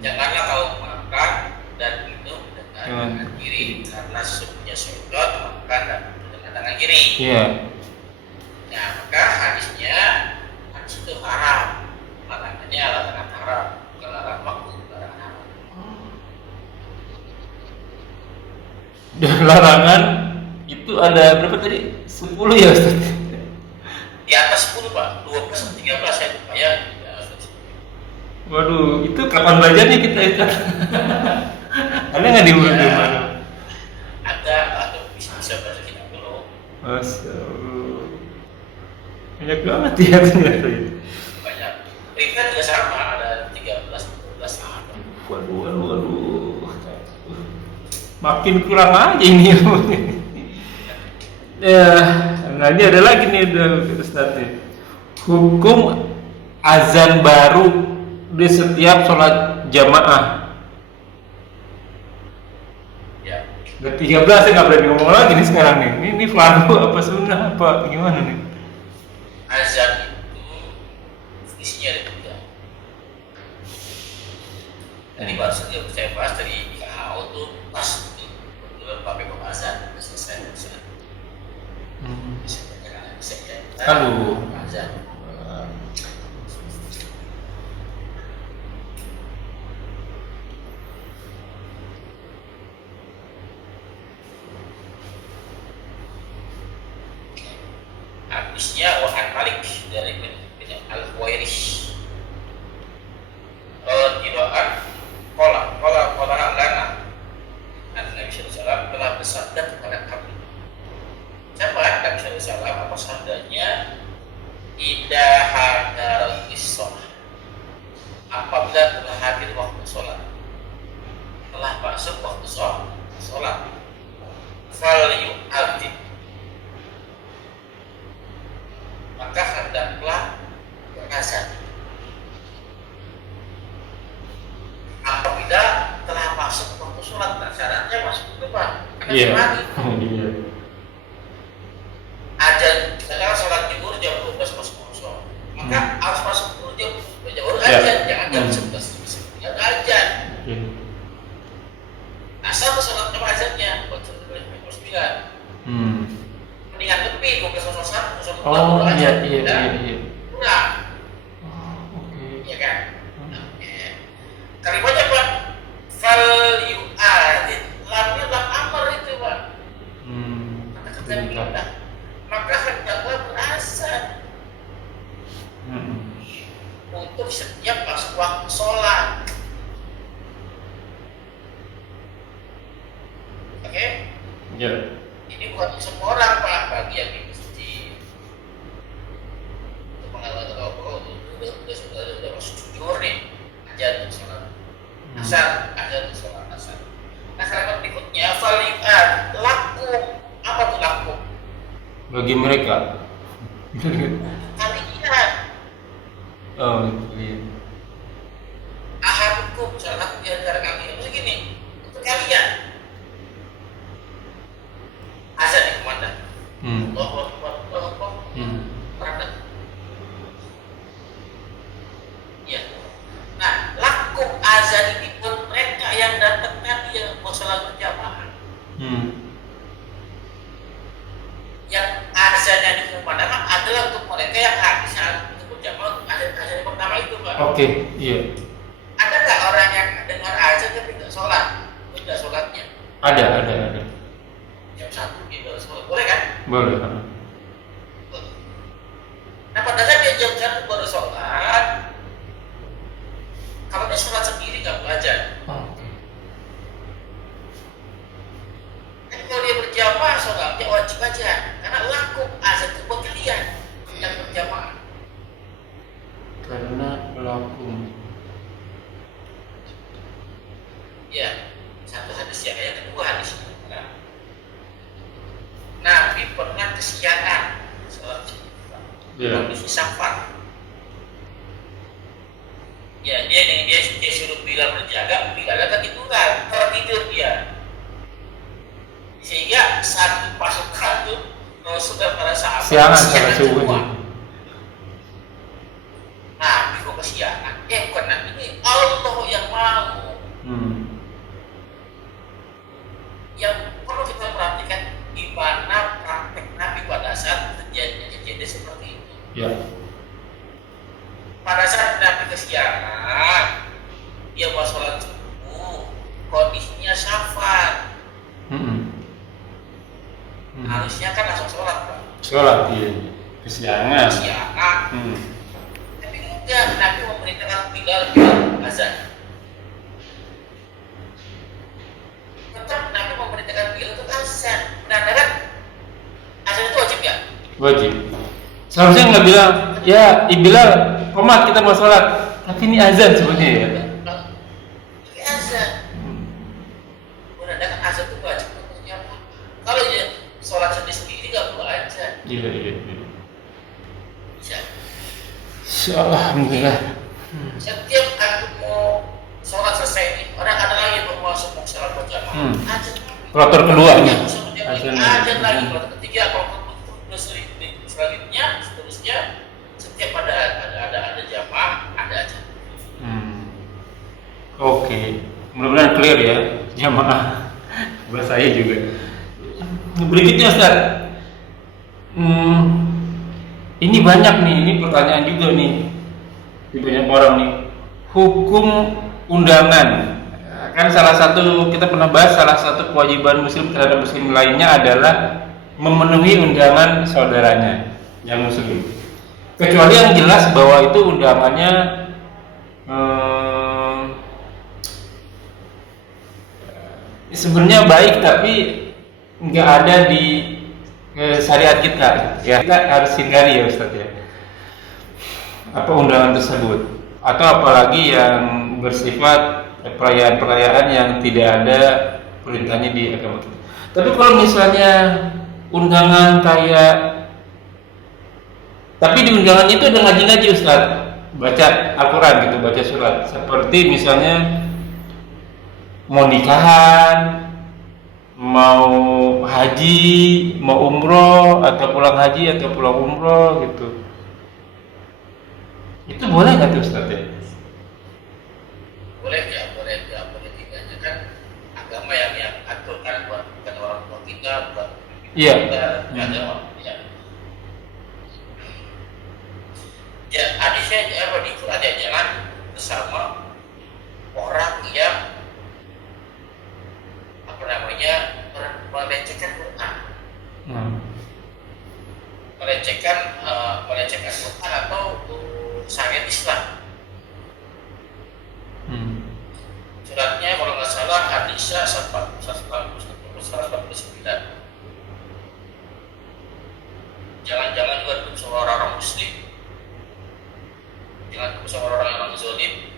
Janganlah kau makan dan minum dengan tangan kiri karena sesungguhnya syaitan makan dan minum dengan tangan kiri. Iya. Nah, maka hadis itu haram. Larangannya larangan haram, bukan larangan makruh, larangan haram. Dan larangan itu ada berapa tadi? 10 ya Ustaz? Di atas 10 Pak, 12 atau 13 saya lupa ya. Waduh, itu kapan belajarnya kita itu? Ada nggak di mana? Ada bisa baca kita dulu. Masya Allah. Banyak banget ya ternyata itu. Banyak. Perintah juga sama, ada 13, 14 ada. Waduh. Makin kurang aja ini. Ya, nah ini ada lagi nih Ustaz nih. Hukum azan baru di setiap sholat jamaah. Ya. Udah 13 saya nggak berani ngomong lagi nih sekarang nih. Ini fardu apa sunnah apa gimana nih? Azan itu isinya ada 3. Jadi bahasa yang saya bahas dari WHO tuh pas itu betul pakai azan selesai. Aduh. Azan. Habisnya Wahan Malik dari bin Al-Huwairith. Tidakkan kola lana. Nabi SAW telah bersabda kepada kami. Siapa Nabi SAW? Apa sabdanya? Idza hadaral sholat. Apabila telah hadir waktu sholat, telah masuk waktu sholat, fal yu'adzin, maka hendaklah berazan. Apabila telah masuk waktu sholat, nah syaratnya masuk ke depan. Iya. Iya. Azan, misalnya sholat zuhur jam 12 masuk sholat, maka harus masuk dulu jam azan, jangan jam 11. Ya azan. Asal sholat jam azannya, buat 9. Mendingan lebih 12.01, 12.02 Oh iya. Kurang. Oke. Iya kan? Kalimatnya apa? Fal yu'adzin. Lamnya lam amar itu Pak. Kata-kata yang pindah. Maka hendaklah berazan untuk setiap masuk waktu sholat. Oke? Ya. Ini bukan semua orang Pak, bagi yang di masjid. Untuk mengatakan udah masuk jujur nih, azan sholat asar, azan sholat asar. Nah kalimat berikutnya fali'at lakum. Apa tuh lakum? Bagi mereka. Kalian. Oh iya. Ahadukum, salah satu di antara kalian. Maksudnya gini, untuk kalian. Azan di kumandang. Allahu Akbar. Peranda. Ya. Nah, lakum azan ini pun mereka yang datang tadi yang Yang azannya dikumandangkan adalah untuk mereka yang habis untuk berjamaah untuk azan pertama itu, Pak. Oke, iya. Ada nggak orang yang dengar azan tapi nggak sholat? Tidak sholatnya. Ada. Jam 1 gitu sholat, boleh kan? Boleh. Nah pada saat dia jam 1 baru sholat, kalau dia sholat sendiri nggak belajar. Oke. Tapi kalau dia berjamaah sholatnya wajib aja, karena laku azan itu buat kalian yang berjamaah. Karena lakum. Ya, satu hadis yang kedua hadis. Nabi pernah kesiangan sholat kondisi safar. Ya, dia suruh Bilal berjaga, Bilal kan tertidur dia. Sehingga satu pasukan itu sudah pada saat Siangan sampai subuh. Nabi kok kesiangan? Bukan Nabi ini, Allah yang mau. Yang perlu kita perhatikan di mana praktek Nabi pada saat kejadian seperti itu. Ya. Pada saat Nabi kesiangan, dia mau sholat subuh, kondisinya safar. Harusnya kan langsung sholat, Pak. Sholat, iya. Kesiangan. Tapi enggak, Nabi memerintahkan Bilal azan. Tetap Nabi memerintahkan Bilal untuk azan. Menandakan azan itu wajib ya? Wajib. Seharusnya nggak bilang, ya Bilal, komat kita mau sholat. Tapi ini azan sebenarnya ya. Ini azan. Menandakan azan itu wajib untuk siapa? Kalau dia sholat sendiri nggak perlu azan. Iya. Bisa. Alhamdulillah. Setiap aku mau sholat selesai ini, orang ada lagi yang mau masuk sholat berjamaah. Azan. Kloter kedua nih. Azan lagi, kloter ketiga, kloter selanjutnya, seterusnya. Setiap ada jamaah, ada azan. Oke. Mudah-mudahan clear ya, jamaah. Buat saya juga. Berikutnya Ustaz. Ini banyak nih, ini pertanyaan juga nih di banyak orang nih. Hukum undangan, kan salah satu kita pernah bahas, salah satu kewajiban muslim terhadap muslim lainnya adalah memenuhi undangan saudaranya yang muslim. Kecuali yang jelas bahwa itu undangannya sebenarnya baik tapi nggak ada di syariat kita, ya kita harus hindari ya Ustaz ya. Apa undangan tersebut, atau apalagi yang bersifat perayaan-perayaan yang tidak ada perintahnya di agama kita. Tapi kalau misalnya undangan kayak, tapi di undangannya itu ada ngaji-ngaji Ustaz, baca Al-Quran gitu, baca surat, seperti misalnya mau nikahan, mau haji, mau umroh, atau pulang haji atau pulang umroh gitu. Itu boleh nggak tuh Ustaz ya? Boleh tiganya kan agama yang atur kan, bukan orang tua kita, bukan Iya. kita, ada orang ya. Ya, hadisnya di Quran ya, jangan bersama orang yang melecehkan Quran, melecehkan Quran atau syariat Islam. Suratnya kalau nggak salah An-Nisa 149. Jangan juga duduk sama orang muslim, jangan duduk sama orang yang zalim.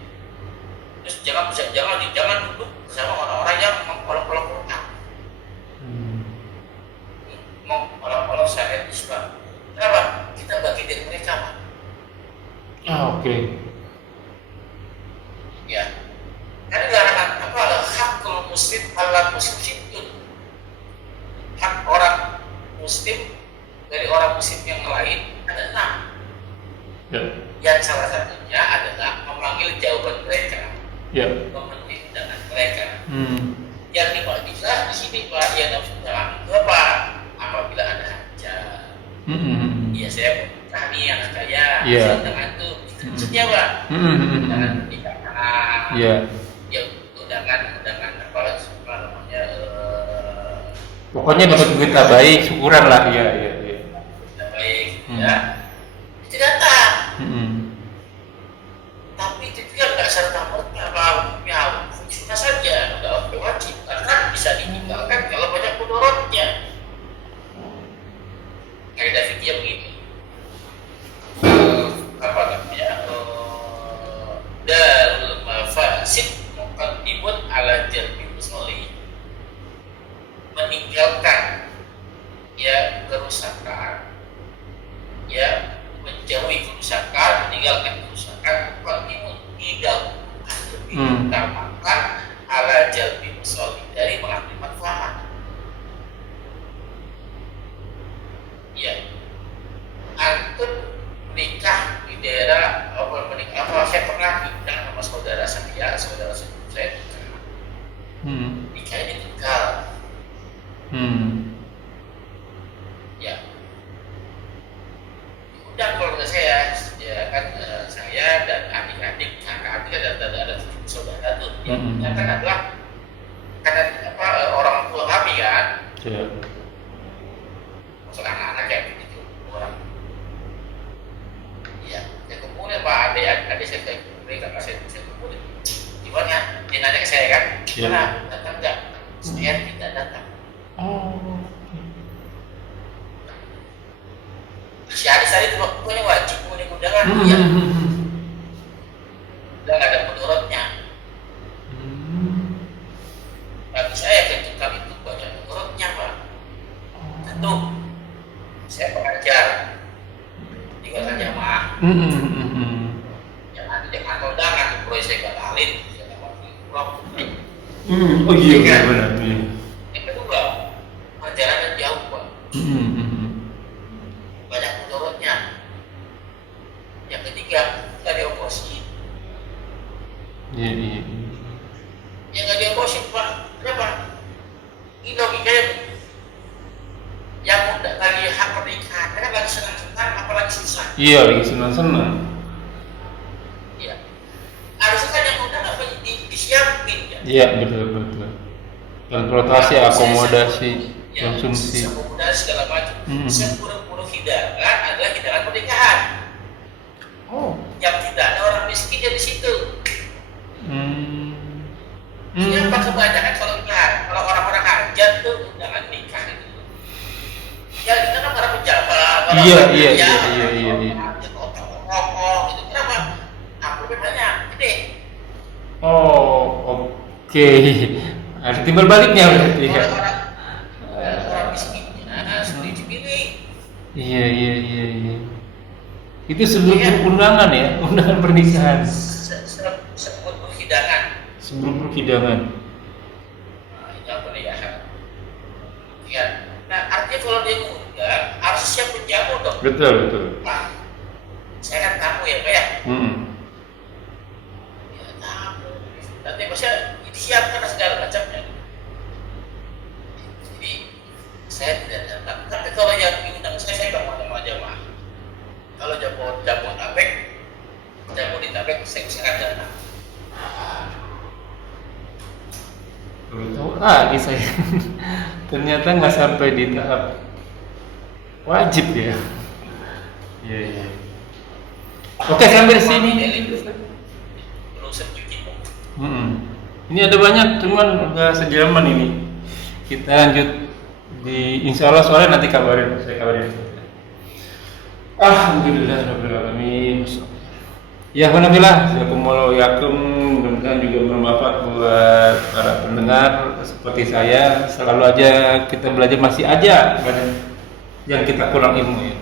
Terus jangan duduk sama orang-orang yang mengolok-olok Quran, mengolok-olok syariat Islam. Kenapa? Kita bagi dari mereka, Pak. Oke. Ya, karena larangan apa? Hakul muslim ala muslim itu, hak orang muslim dari orang muslim yang lain ada 6. Ya. Yang salah satunya adalah memanggil jawaban mereka, Ya. memenuhi undangan mereka. Hmm. Yang dimaksud di sini Pak, yang nafsu dalam itu apa? Apabila ada hajat. Iya, saya kami yang saya dengan itu maksudnya apa? Dengan pernikahan. Iya. Ya undangan apa namanya? Pokoknya dapat berita baik, syukuran lah. Iya. Berita baik, ya. Itu datang. Tapi itu juga nggak serta merta ya fungsinya saja, nggak wajib. Karena bisa ditinggalkan kalau banyak mudorotnya. Kaidah fikih begini. Apa namanya? Darul mafasid muqaddimun ala jalbi musolli. Meninggalkan ya kerusakan, ya menjauhi kerusakan, meninggalkan kerusakan muqaddimun tidak lebih utamakan ala jalbi musolli dari mengambil manfaat. Ya, antum menikah di daerah saya pernah nikah sama saudara saya nikah di Tegal. Ya, undang keluarga saya, ya kan saya dan adik-adik, kakak dan ada saudara tuh, yang kan adalah karena orang tua kami kan. Maksud anak-anak kayak begitu orang. Iya, saya kumpulin Pak adik saya kumpulin, kakak saya kumpulin. Gimana? Dia nanya ke saya kan, gimana? Datang enggak? Saya tidak datang. Si adik saya itu pokoknya wajib punya undangan. Iya. Dan ada menurutnya. Bagi saya ketika itu banyak menurutnya Pak. Tentu saya pengajar, tinggalkan jamaah. Jangan undangan, proyek saya gagalin, saya nggak mau pulang. Oh iya benar. Yang kedua, perjalanan jauh Pak. Banyak mudorotnya. Yang ketiga, nggak dioperasi. Iya. Yang nggak dioperasi Pak, kenapa? Ini logikanya yang muda lagi hak pernikahan, kan lagi senang-senang, apalagi susah. Iya, lagi senang-senang. Iya. Harusnya kan yang muda nggak disiapin ya. Iya betul. Transportasi, akomodasi, konsumsi. Akomodasi segala macam. Sepuluh hidangan adalah hidangan pernikahan. Yang tidak ada orang miskinnya di situ. Siapa kebanyakan kalau nikah, kalau orang-orang hajat tuh undangan nikah itu. Ya kita kan para pejabat. Iya. Rokok itu kenapa? Amplopnya banyak, gede. Oke. Ada timbal baliknya berarti ya. Orang miskinnya sulit dipilih. Iya. Itu sebelum undangan ya, undangan pernikahan. Sebelum perhidangan. Nah, itu apa nih ya? Ya. Nah, artinya kalau dia ngundang harus siap penjamu dong. Betul. Nah, saya kan tamu ya, Pak ya. Ya tamu. Nanti maksudnya disiapkan segala macamnya. Jadi saya tidak datang. Tapi kalau yang diundang saya nggak mau sama jamaah. Kalau jamu di tabek, saya akan datang. Tahu lagi saya. Ternyata nggak sampai di tahap wajib ya. Iya. Oke, sampai sini. Belum setuju. Ini ada banyak, cuman udah sejaman ini. Kita lanjut di insya Allah soalnya nanti saya kabarin. Alhamdulillahirobbilalamin. Ya, alhamdulillah. Jazakumullahu yakum. Mudah-mudahan juga bermanfaat buat para pendengar seperti saya. Selalu aja kita belajar, masih aja yang kita kurang ilmu ya.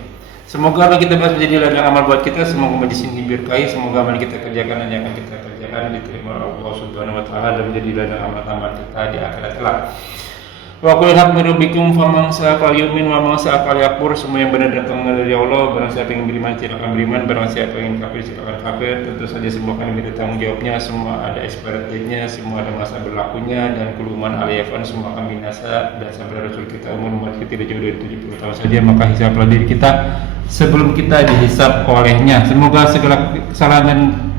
Semoga apa kita bahas menjadi ladang amal buat kita. Semoga majlis ini berkahi. Semoga amal kita kerjakan dan yang akan kita kerjakan diterima Allah Subhanahu Wa Taala dan menjadi ladang amal tambahan kita di akhirat kelak. Wa qul haq min rabbikum faman syaa'a falyu'min wa man syaa'a falyakfur. Semua yang benar datang dari Allah. Barang siapa yang beriman silakan beriman, barang siapa yang kafir silakan kafir. Tentu saja semua akan diminta tanggung jawabnya, semua ada expiry date-nya, semua ada masa berlakunya, dan kuluman aliyafan semua akan binasa. Dan sabda Rasul kita umur kita tidak jauh dari 70 tahun saja, maka hisablah diri kita sebelum kita dihisab olehnya. Semoga segala kesalahan dan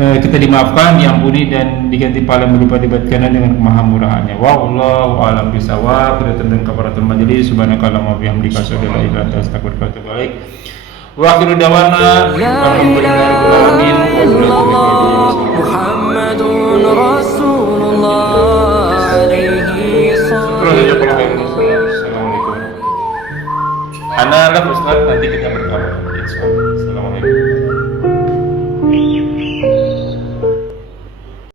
kita dimaafkan, diampuni, dan diganti pahala berupa dibatkan dengan kemahamurahannya. Wallahu a'lam bishawab. Kita tentang kafaratul majelis. Subhanakallahumma wa bihamdika asyhadu an la ilaha illa anta astaghfiruka wa atubu ilaik. Wa akhiru da'wana alhamdulillahirabbil alamin. Muhammadun Rasulullah alaihi Assalamualaikum. Ana lah Ustaz, nanti kita berkabar. Assalamualaikum.